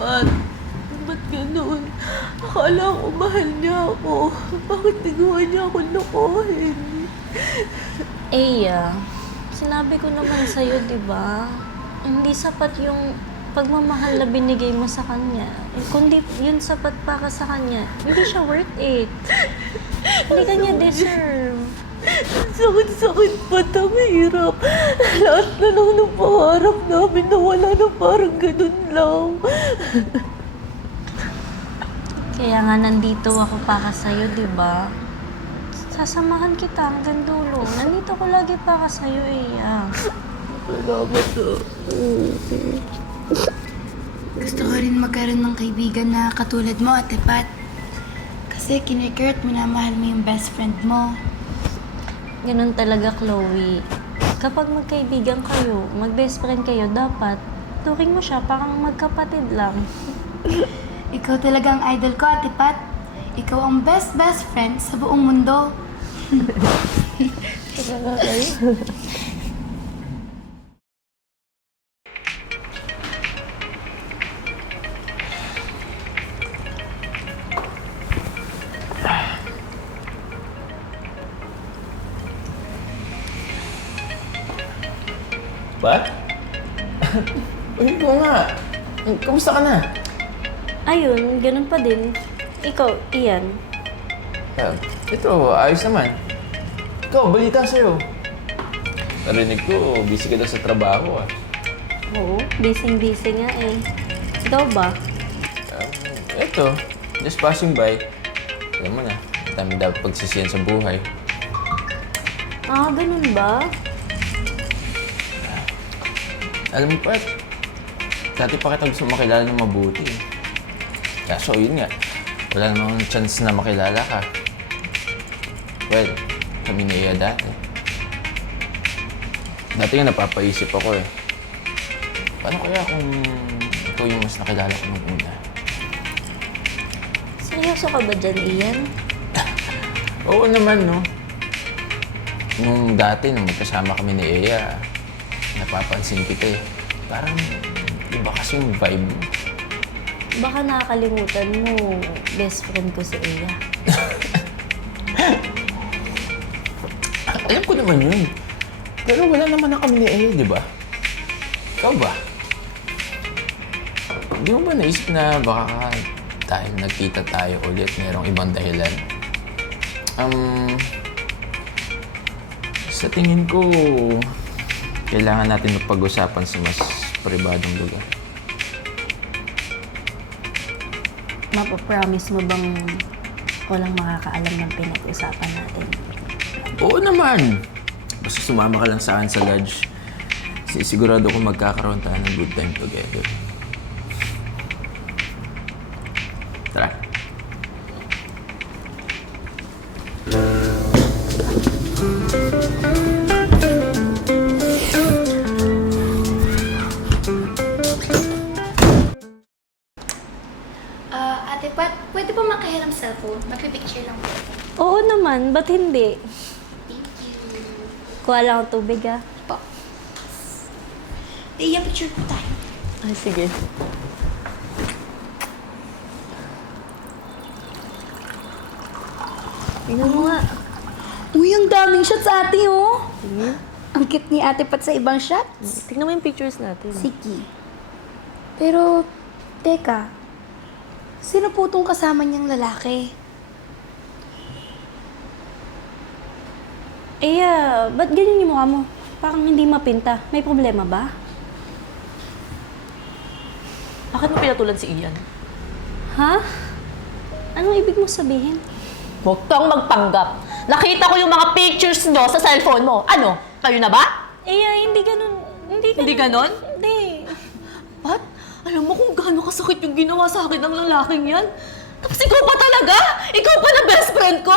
Pat, ba't ganun? Akala ko mahal niya ako. Bakit nagawa niya ako lokohin? Eya, sinabi ko naman sa'yo, di ba? Hindi sapat yung pagmamahal na binigay mo sa kanya. Eh, kundi yun sapat para sa kanya, hindi siya worth it. Hindi kanya deserve. Sakit-sakit pa, ang hirap. Lahat na lang ng pangarap namin nawala na parang ganun lang. Kaya nga nandito ako para sa'yo, di ba? Sasamahan kita hanggang dulo. Nandito ko lagi para sa'yo, Eya. Salamat Gusto ko rin magkaroon ng kaibigan na katulad mo, Ate Pat. Kasi kinikurt, minamahal mo yung best friend mo. Ganun talaga, Chloe. Kapag magkaibigan kayo, mag-best friend kayo, dapat turing mo siya parang magkapatid lang. Ikaw talagang idol ko, Ate Pat. Ikaw ang best friend sa buong mundo. Ba? Uy, ko nga. Kamusta ka na? Ayun, ganun pa din. Ikaw, Ian. Ito, ayos naman. Ikaw, balita sa'yo. Narinig ko, busy ka daw sa trabaho ah. Oo, busy nga eh. Ikaw ba? Ito, just passing by. Alam mo na, dami dapat pagsisiyan sa buhay. Ah, ganun ba? Alam mo pa, dati pa kita gusto makilala ng mabuti. Kaso yun nga, wala namang chance na makilala ka. Well, kami ni Iya dati. Dati nga napapaisip ako eh. Paano kaya kung ikaw yung mas nakilala ko nung una? Seryoso ka ba dyan, Ian? Oo naman, no? Nung dati, nung magkasama kami ni Iya, napapansin kita eh. Parang iba kasi yung vibe mo. Baka nakakalimutan mo, best friend ko si Iya. Alam ko naman yun. Pero wala naman na kami ni Iya, di ba? Ikaw ba? Hindi mo ba naisip na baka dahil nagkita tayo ulit, mayroong ibang dahilan? Sa tingin ko, kailangan natin magpag-usapan sa mas pribadong lugar. Mapapromise mo bang walang makakaalam ng pinag-usapan natin? Oo naman! Basta sumama ka lang sa akin sa lodge. Sigurado ko magkakaroon tayo ng good time together. Tara. Ate Pat, pwede po makahiram cellphone? Magpipicture lang po. Oo naman, ba't hindi? Thank you. Kuha lang ang tubig ah. Po. Iya, picture po tayo. Ah, sige. Tingnan mo nga. Uy, ang daming shots, ate, oh. Sige. Ang cute ni Ate Pat sa ibang shots. Tingnan mo yung pictures natin. Sige. Pero, teka. Sino po itong kasama niyang lalaki? Ba't ganyan yung mukha mo? Parang hindi mapinta. May problema ba? Bakit mo pinatulan si Ian? Ha? Anong ibig mo sabihin? Huwag kang magpanggap. Nakita ko yung mga pictures nyo sa cellphone mo. Ano? Kayo na ba? Hindi ganun. Hindi ganon? Hindi. Pat, alam mo kung gaano kasakit yung ginawa sa akin ng lalaking yan? Tapos ikaw pa talaga? Ikaw pa na best friend ko?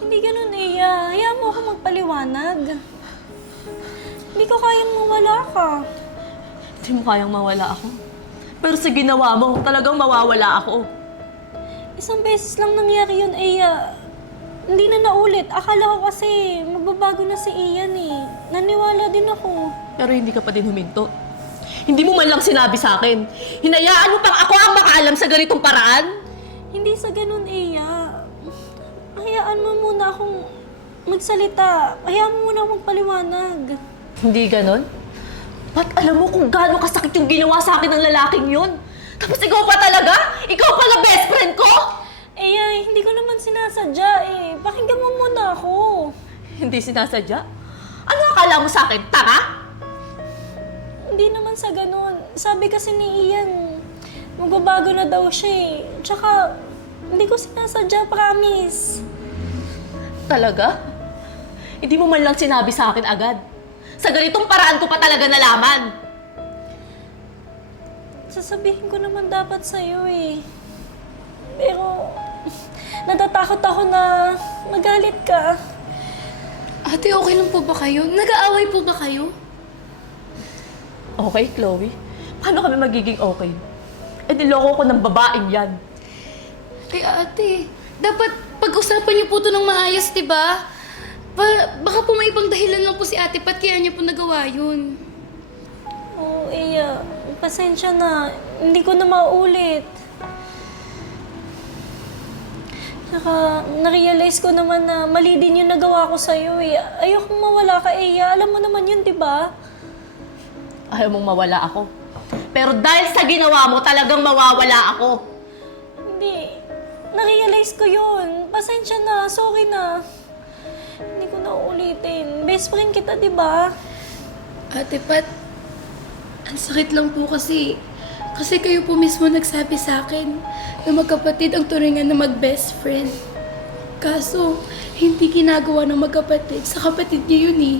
Hindi ganun, Iya. Hayaan mo ako magpaliwanag. Hindi ko kayang mawala ka. Hindi mo kayang mawala ako. Pero sa ginawa mo, talagang mawawala ako. Isang beses lang nangyari yun, Iya. Hindi na naulit. Akala ko kasi magbabago na si Ian eh. Naniwala din ako. Pero hindi ka pa din huminto. Hindi mo man lang sinabi sa akin. Hinayaan mo pang ako ang makaalam sa ganitong paraan? Hindi sa ganun, Eya. Hayaan mo muna akong magsalita. Hayaan mo muna akong magpaliwanag. Hindi ganon? Ba't alam mo kung gaano kasakit yung ginawa sa akin ng lalaking yun? Tapos ikaw pa talaga? Ikaw pala best friend ko? Eya, hindi ko naman sinasadya eh. Pakinggan mo muna ako. Hindi sinasadya? Ano akala mo sa akin? Tanga? Hindi naman sa ganun. Sabi kasi ni Ian, magbabago na daw siya eh. Tsaka, hindi ko sinasadya, promise. Talaga? Hindi mo man lang sinabi sa akin agad. Sa ganitong paraan ko pa talaga nalaman. Sasabihin ko naman dapat sa'yo eh. Pero, natatakot ako na magalit ka. Ate, okay lang po ba kayo? Nag-aaway po ba kayo? Okay, Chloe? Paano kami magiging okay? Eh, niloko ko ng babaeng yan. Ate, dapat pag-usapan niyo po ito ng maayos, diba? Baka po may ibang dahilan lang po si Ate Pat, kaya niya po nagawa yun. Oo, Iya. Pasensya na. Hindi ko na maulit. Saka, na-realize ko naman na mali din yung nagawa ko sa'yo eh. Ayokong mawala ka, Iya. Alam mo naman yun, diba? Ayaw mong mawala ako. Pero dahil sa ginawa mo, talagang mawawala ako. Hindi. Na-realize ko yun. Pasensya na. Sorry na. Hindi ko na uulitin. Best friend kita, diba? Ate Pat, ang sakit lang po kasi kayo po mismo nagsabi sa akin na magkapatid ang turingan na mag-best friend. Kaso, hindi ginagawa ng magkapatid sa kapatid niya yun eh.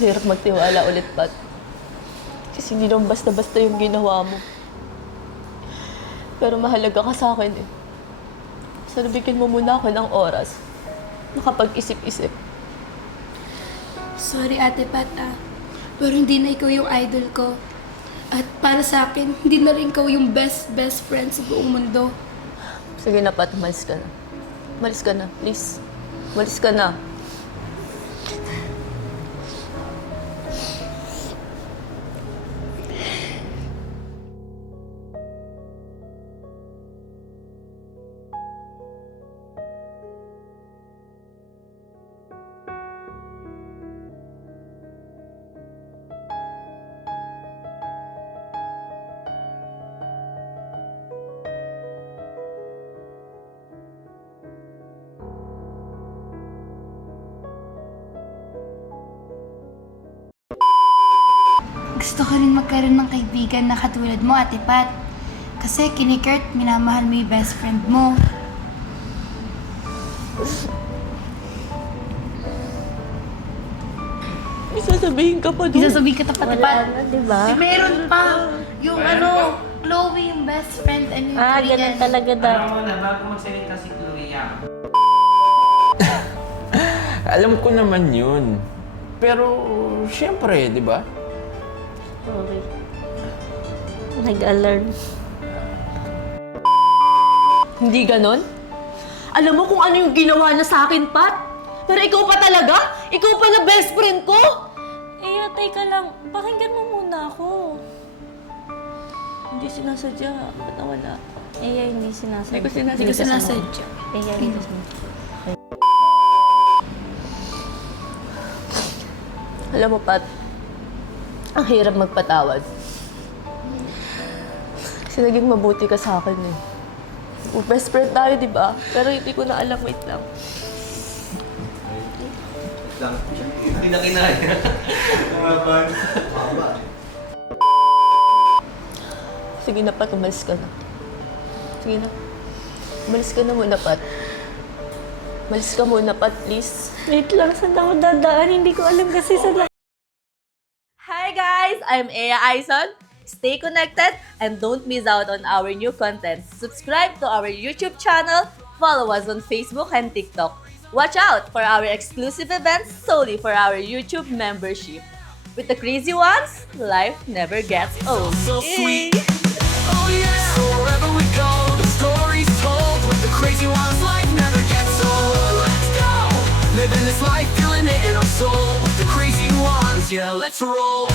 Hirap magtiwala ulit, Pat. Kasi hindi naman basta-basta yung ginawa mo. Pero mahalaga ka sa akin eh. So, nabigyan mo muna ako ng oras. Nakapag-isip-isip. Sorry Ate Pat pero hindi na ikaw yung idol ko. At para sa akin, hindi na rin ikaw yung best friend sa buong mundo. Sige na, Pat. Umalis ka na. Umalis ka na, please. Umalis ka na. Gusto ko rin magkaroon ng kaibigan na katulad mo, Ate Pat. Kasi kinikert, minamahal mo yung best friend mo. May sasabihin ka pa doon. Isasabihin kita, Ate Pat. Wala na, diba? Meron pa. Yung Chloe, yung best friend. Ano yung Ah, turingan. ganun talaga daw. Alam mo na, bago magsalita si Chloe Alam ko naman yun. Pero, syempre, di ba? Sorry. Nag-alarm. Hindi ganon? Alam mo kung ano yung ginawa niya sa akin, Pat? Pero ikaw pa talaga? Ikaw pa na best friend ko? Iya, teka lang. Pakinggan mo muna ako. Hindi sinasadya. Ba't nawala? Iya, hindi sinasadya. Hindi ko sinasadya. Hindi ko sinasadya. Iya, hindi ko sinasadya. Alam mo, Pat, ang hirap magpatawad. Kasi naging mabuti ka sa akin eh. Best friend tayo, di ba? Pero hindi ko na alam, wait lang. Hindi na kinaya. Sige na, Pat, umalis ka na. Sige na. Umalis ka na muna, Pat. Umalis ka muna, Pat, please. Wait lang, saan ako dadaan? Hindi ko alam kasi saan. Hi guys, I'm Ea Aison. Stay connected and don't miss out on our new content. Subscribe to our YouTube channel, follow us on Facebook and TikTok. Watch out for our exclusive events solely for our YouTube membership. With the crazy ones, life never gets old. So sweet. Oh yeah. So wherever we go, the story's told. With the crazy ones, life never gets old. Let's go. Living this life, feeling it. in our soul. The crazy ones, yeah, let's roll.